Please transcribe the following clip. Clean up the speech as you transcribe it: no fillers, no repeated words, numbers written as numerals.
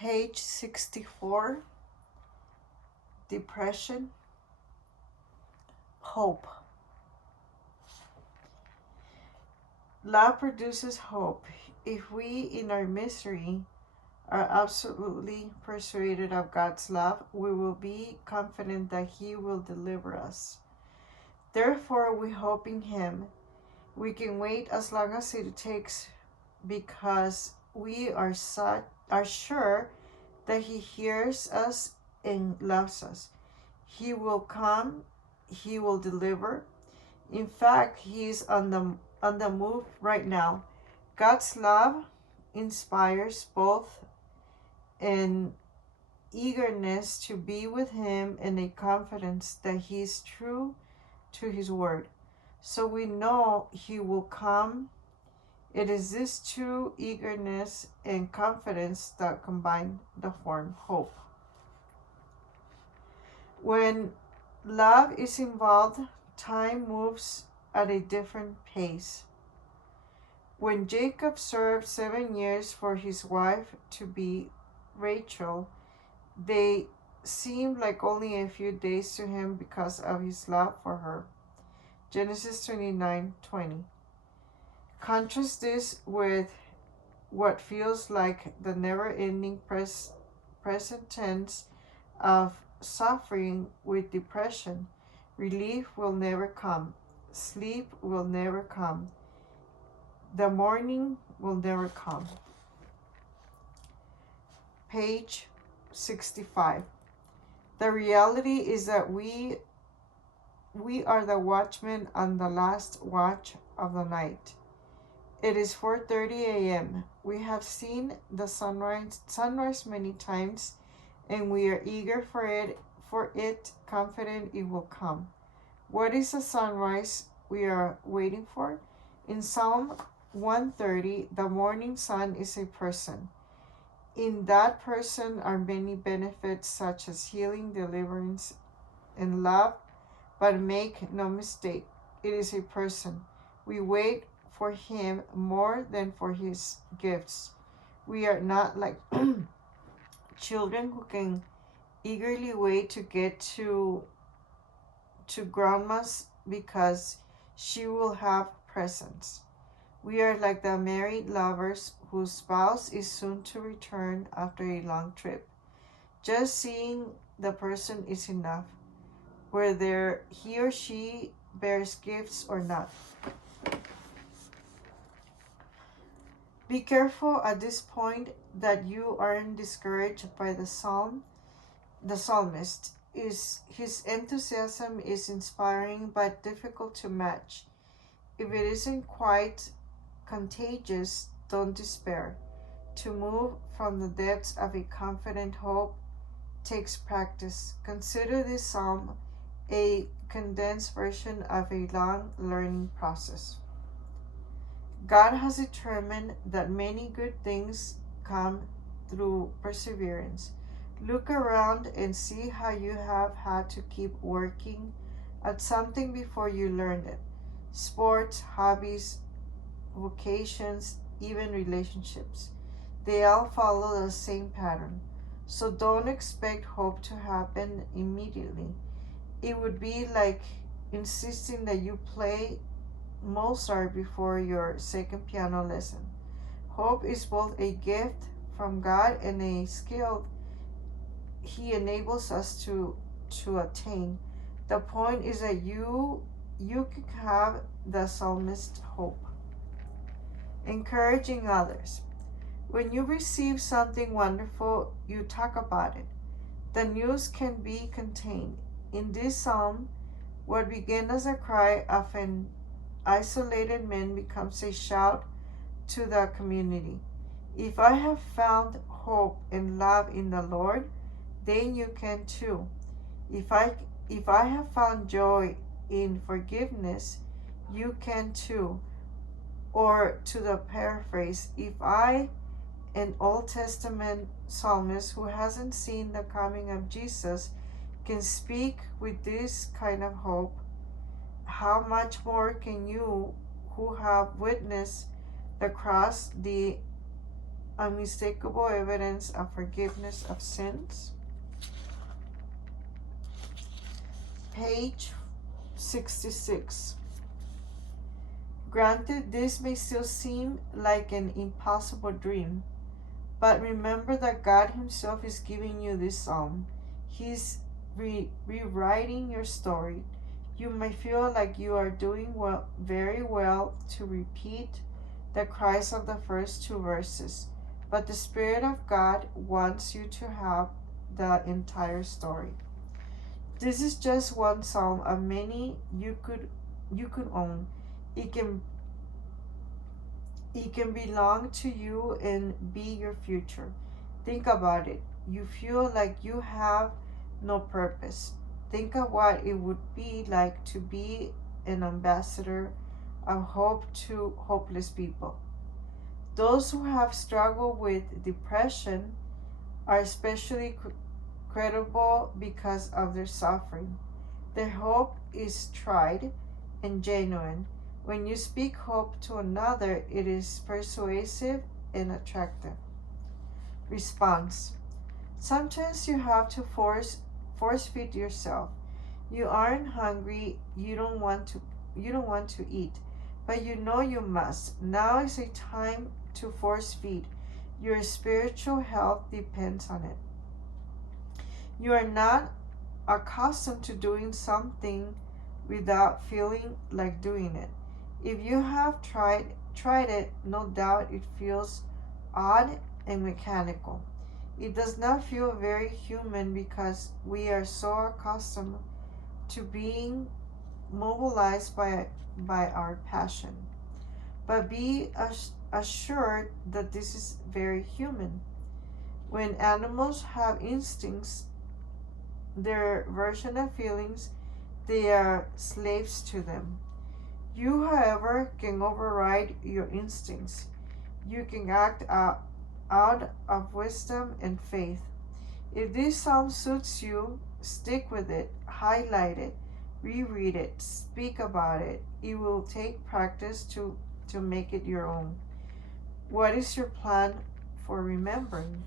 Page 64, depression, hope. Love produces hope. If we, in our misery, are absolutely persuaded of God's love, we will be confident that He will deliver us. Therefore, we hope in Him. We can wait as long as it takes because we are sure that He hears us and loves us. He will come, He will deliver. In fact, He is on the move right now. God's love inspires both an eagerness to be with Him and a confidence that He is true to His word. So we know He will come. It is this true eagerness and confidence that combine the form hope. When love is involved, time moves at a different pace. When Jacob served 7 years for his wife to be Rachel, they seemed like only a few days to him because of his love for her. Genesis 29:20. Contrast this with what feels like the never-ending present tense of suffering with depression. Relief will never come. Sleep will never come. The morning will never come. Page 65. The reality is that we are the watchmen on the last watch of the night. It is 4:30 a.m. We have seen the sunrise many times, and we are eager for it, confident it will come. What is the sunrise we are waiting for? In Psalm 130, the morning sun is a person. In that person are many benefits such as healing, deliverance, and love, but make no mistake, it is a person. We wait for him more than for his gifts. We are not like children who can eagerly wait to get to grandma's because she will have presents. We are like the married lovers whose spouse is soon to return after a long trip. Just seeing the person is enough, whether he or she bears gifts or not. Be careful at this point that you aren't discouraged by the psalmist. His enthusiasm is inspiring but difficult to match. If it isn't quite contagious, don't despair. To move from the depths of a confident hope takes practice. Consider this psalm a condensed version of a long learning process. God has determined that many good things come through perseverance. Look around and see how you have had to keep working at something before you learned it. Sports, hobbies, vocations, even relationships. They all follow the same pattern. So don't expect hope to happen immediately. It would be like insisting that you play Mozart before your second piano lesson. Hope is both a gift from God and a skill He enables us to attain. The point is that you can have the psalmist hope. Encouraging others. When you receive something wonderful, you talk about it. The news can be contained. In this psalm, what began as a cry of an isolated man becomes a shout to the community. If I have found hope and love in the Lord, then you can too. If I have found joy in forgiveness, you can too. Or to the paraphrase, if I, an Old Testament psalmist who hasn't seen the coming of Jesus, can speak with this kind of hope, how much more can you who have witnessed the cross, the unmistakable evidence of forgiveness of sins. Page 66. Granted, this may still seem like an impossible dream, but remember that God Himself is giving you this psalm. He's rewriting your story. You may feel like you are doing very well to repeat the cries of the first two verses, but the Spirit of God wants you to have the entire story. This is just one psalm of many you could own. It can belong to you and be your future. Think about it. You feel like you have no purpose. Think of what it would be like to be an ambassador of hope to hopeless people. Those who have struggled with depression are especially credible because of their suffering. Their hope is tried and genuine. When you speak hope to another, it is persuasive and attractive. Response. Sometimes you have to force feed yourself. You aren't hungry, you don't want to eat, but you know you must. Now is a time to force feed. Your spiritual health depends on it. You are not accustomed to doing something without feeling like doing it. If you have tried it, no doubt it feels odd and mechanical. It does not feel very human because we are so accustomed to being mobilized by our passion. But be assured that this is very human. When animals have instincts, their version of feelings, they are slaves to them. You, however, can override your instincts. You can act out of wisdom and faith. If this psalm suits you, stick with it, highlight it, reread it, speak about it. It will take practice to make it your own. What is your plan for remembering?